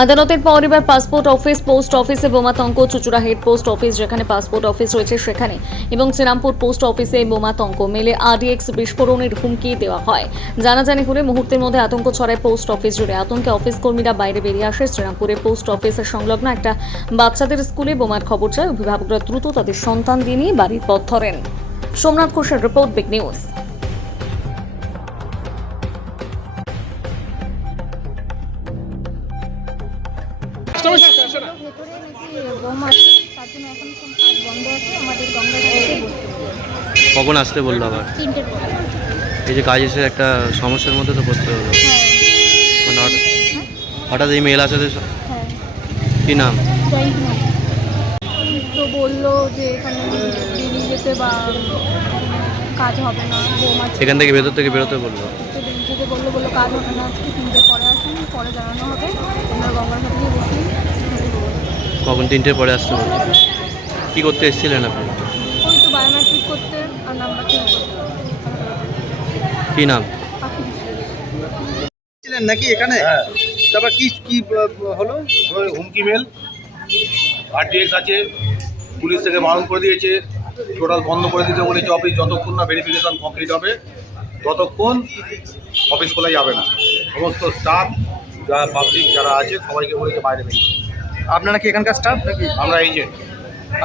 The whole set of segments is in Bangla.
আদালতের পর এবার পাসপোর্ট অফিস, পোস্ট অফিসে বোমাতঙ্ক। চুঁচুড়া হেড পোস্ট অফিস যেখানে পাসপোর্ট অফিস রয়েছে সেখানে এবং শ্রীরামপুর পোস্ট অফিসে বোমাতঙ্ক মেলে আরডিএক্স বিস্ফোরণের হুমকি দেওয়া হয়। জানাজানি হলে মুহূর্তের মধ্যে আতঙ্ক ছড়ায় পোস্ট অফিস জুড়ে। আতঙ্কে অফিস কর্মীরা বাইরে বেরিয়ে আসে। শ্রীরামপুরের পোস্ট অফিসের সংলগ্ন একটা বাচ্চাদের স্কুলে বোমার খবর যায়। অভিভাবকরা দ্রুত তাদের সন্তান দিয়ে নিয়ে বাড়ির পথ ধরেন। সোমনাথ ঘোষের রিপোর্ট, বিগ নিউজ। ভেতরে নাকি বোম আছে, তার জন্য এখন সব কাজ বন্ধ আছে। আমাদের গঙ্গাঘাটে বসতে কখন আসতে বললো আবার? 3টের পরে। এই যে কাজ এসে একটা সমস্যার মধ্যে তো পড়তে হলো। হ্যাঁ মানে হঠাৎ এই মেল আছে হ্যাঁ, কি নাম? জয়েন্ট নাম। তো বললো যে এখানে বেরিয়ে যেতে বা কাজ হবে না, বোম আছে। এখান থেকে ভেতর থেকে বেরোতে বললো। তো বেরিয়ে যেতে বললো কাজ হবে না, আজকে 3টের পরে আসুন, পরে জানানো হবে। আমরা গঙ্গাঘাটে গিয়ে বসি। কখন? 3টের পরে আসতে বললো। কী করতে এসেছিলেন আপনি? ওই তো বায়োমেট্রিক করতে আর নাম্বার চেঞ্জ করতে। কী নাম? পাখি বিশ্বাস। ছিলেন নাকি এখানে? তারপর কি কি হলো? ওই হুমকি মেল, আরডিএক্স আছে, পুলিশ থেকে বারণ করে দিয়েছে, টোটাল বন্ধ করে দিতে বলেছে অফিস, যতক্ষণ না ভেরিফিকেশন কমপ্লিট হবে ততক্ষণ অফিস খোলা যাবে না। সমস্ত স্টাফ যারা পাবলিক যারা আছে সবাইকে বলেছে বাইরে বেরিয়ে। আপনারা কি এখানকার স্টাফ নাকি? আমরা এজেন্ট।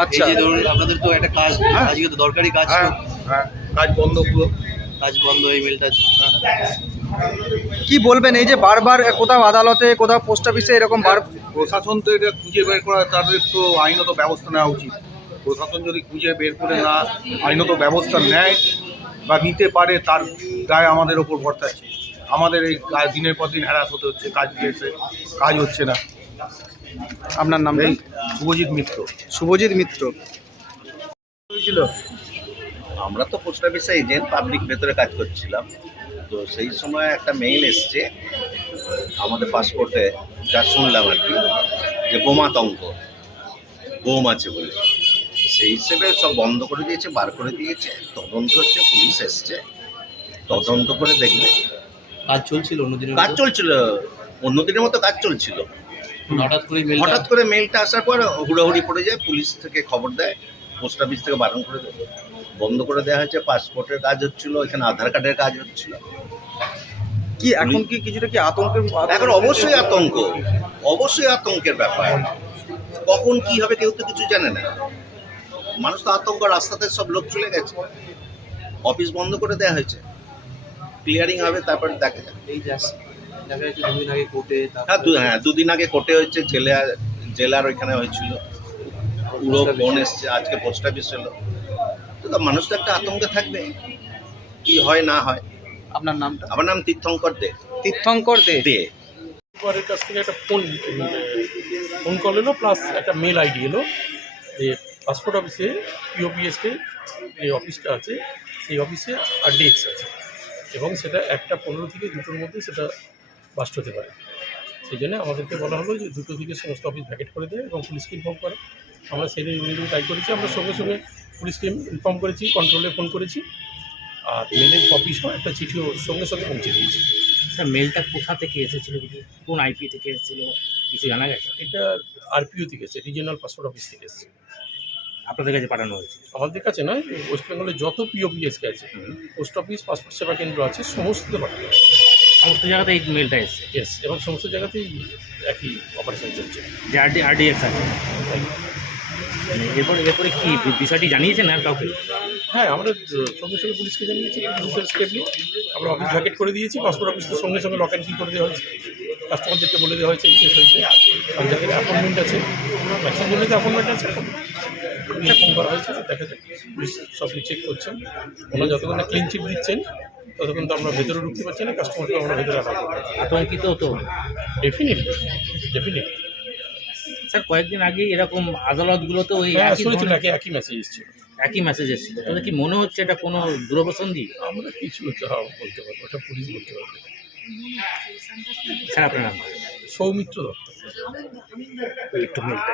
আচ্ছা, এই যে ধরুন আপনাদের তো একটা কাজ, হ্যাঁ। আজকে তো দরকারি কাজ, হ্যাঁ হ্যাঁ, কাজ বন্ধ পুরো। কাজ বন্ধ, এই মেলটা কি বলবেন এই যে বারবার কোথাও আদালতে কোথাও পোস্ট অফিসে এরকম প্রশাসন তো এটা খুঁজে বের করা, তাদের তো আইনত ব্যবস্থা নেওয়া উচিত। প্রশাসন যদি খুঁজে বের করে না আইনত ব্যবস্থা নেয় বা নিতে পারে, তার গায়ে আমাদের ওপর বর্তাচ্ছে। আমাদের এই দিনের পর দিন হ্যারাস হতে হচ্ছে, কাজ দিয়েছে, কাজ হচ্ছে না। আপনার নাম? এই শুভজিৎ মিত্র। শুভজিৎ মিত্র। হয়েছিল আমরা তো পোস্ট অফিসে এজেন্ট, পাবলিক ভেতরে কাজ করছিলাম। তো সেই সময় একটা মেইল এসছে আমাদের পাসপোর্টে, যা শুনলাম আর কি, যে বোমাতঙ্ক, বোম আছে বলে। সেই হিসেবে সব বন্ধ করে দিয়েছে, বার করে দিয়েছে, তদন্ত হচ্ছে, পুলিশ এসছে, তদন্ত করে দেখবে। কাজ চলছিল অন্যদিন? কাজ চলছিল, অন্যদিনের মতো কাজ চলছিল। হঠাৎ করে মেলটা আসার পর হুড়োহুড়ি পড়ে যায়, পুলিশ থেকে খবর দেয়, পোস্ট অফিস থেকে বারণ করে দেয়, বন্ধ করে দেওয়া হয়েছে। পাসপোর্টের কাজ হচ্ছিল, এখানে আধার কার্ডের কাজ হচ্ছিল। কি এখন কি কিছুটা কি আতঙ্কের? এখন অবশ্যই আতঙ্ক, অবশ্যই আতঙ্কের ব্যাপার। কখন কি হবে কেউ তো কিছু জানে না। মানুষ তো আতঙ্ক, রাস্তাতে সব লোক চলে গেছে, অফিস বন্ধ করে দেওয়া হয়েছে, ক্লিয়ারিং হবে, তারপরে দেখা যাবে। হ্যাঁ, দুদিন আগে কোর্টে হয়েছে, জেলার ওইখানে হয়েছিল, পুরো ফোন এসছে, আজকে পোস্ট অফিস হলো। তো মানুষ তো একটা আতঙ্কে থাকবে, কি হয় না হয়। আপনার নামটা? আমার নাম তীর্থঙ্কর দে। তীর্থঙ্কর দে। পরের কাছ থেকে একটা ফোন কল এলো, প্লাস একটা মেল আইডি এলো যে পাসপোর্ট অফিসে পিওপিএসকে যে অফিসটা আছে সেই অফিসে আরডিএক্স আছে এবং সেটা 1:15 থেকে 2টোর মধ্যে সেটা বাস্ট হতে পারে। সেই জন্য আমাদেরকে বলা হলো যে 2টো থেকে সমস্ত অফিস ভ্যাকেট করে দেয় এবং পুলিশকে ইনফর্ম করে। আমরা সেই অনুযায়ী তাই করেছি। আমরা সঙ্গে সঙ্গে পুলিশকে ইনফর্ম করেছি, কন্ট্রোলে ফোন করেছি, আর মেলের কপি সহ একটা চিঠিও সঙ্গে সঙ্গে পৌঁছে দিয়েছি। স্যার, মেলটা কোথা থেকে এসেছিল, কিছু কোন আইপি থেকে এসেছিল কিছু জানা গেছে? এটা আরপিও থেকে এসেছে, রিজিওনাল পাসপোর্ট অফিস থেকে এসেছে। আপনাদের কাছে পাঠানো হয়েছে? আমাদের কাছে নয়, ওয়েস্ট বেঙ্গলের যত পিওপিএসকে আছে, পোস্ট অফিস, পাসপোর্ট সেবা কেন্দ্র আছে, সমস্ত পাঠানো হয়েছে। সমস্ত জায়গাতে এই মেলটা এসেছে? ইয়েস, এবং সমস্ত জায়গাতেই একই অপারেশন চলছে। যে আরডিএক্স আছে, এরপরে কি বিষয়টি জানিয়েছেন আর কাউকে? হ্যাঁ, আমরা সঙ্গে সঙ্গে পুলিশকে জানিয়েছি, পুলিশের স্টেপলি আমরা অফিস ভ্যাকেট করে দিয়েছি। পাসপোর্ট অফিস তো সঙ্গে সঙ্গে লক অ্যান্ড কি করে দেওয়া হয়েছে, কাস্টমারদেরকে বলে দেওয়া হয়েছে এই কেস হয়েছে, আর যাদের অ্যাপয়েন্টমেন্ট আছে, ম্যাক্সিমাম জন্য অ্যাপয়েন্টমেন্ট আছে, পুলিশ ফোন করা হয়েছে, দেখা যাক। পুলিশ সব কিছু চেক করছেন, ওনারা যতক্ষণ না ক্লিন চিট দিচ্ছেন ততক্ষণ তো আমরা ভেতরে ঢুকতে পারছি না, কাস্টমারকে আমরা ভেতরে রাখা। আতঙ্কিত তো? ডেফিনেটলি। স্যার, কয়েকদিন আগে এরকম আদালতগুলোতে ওই শুনেছি নাকি একই মেসেজ এসেছিল? একই মেসেজ এসেছিল। তাহলে কি মনে হচ্ছে এটা কোনো দূরবসন্ধি? আমরা কিছু বলতে পারবো, ওটা পুলিশ বলতে পারবে। স্যার, আপনার নাম? সৌমিত্র দত্ত। একটু মেলটা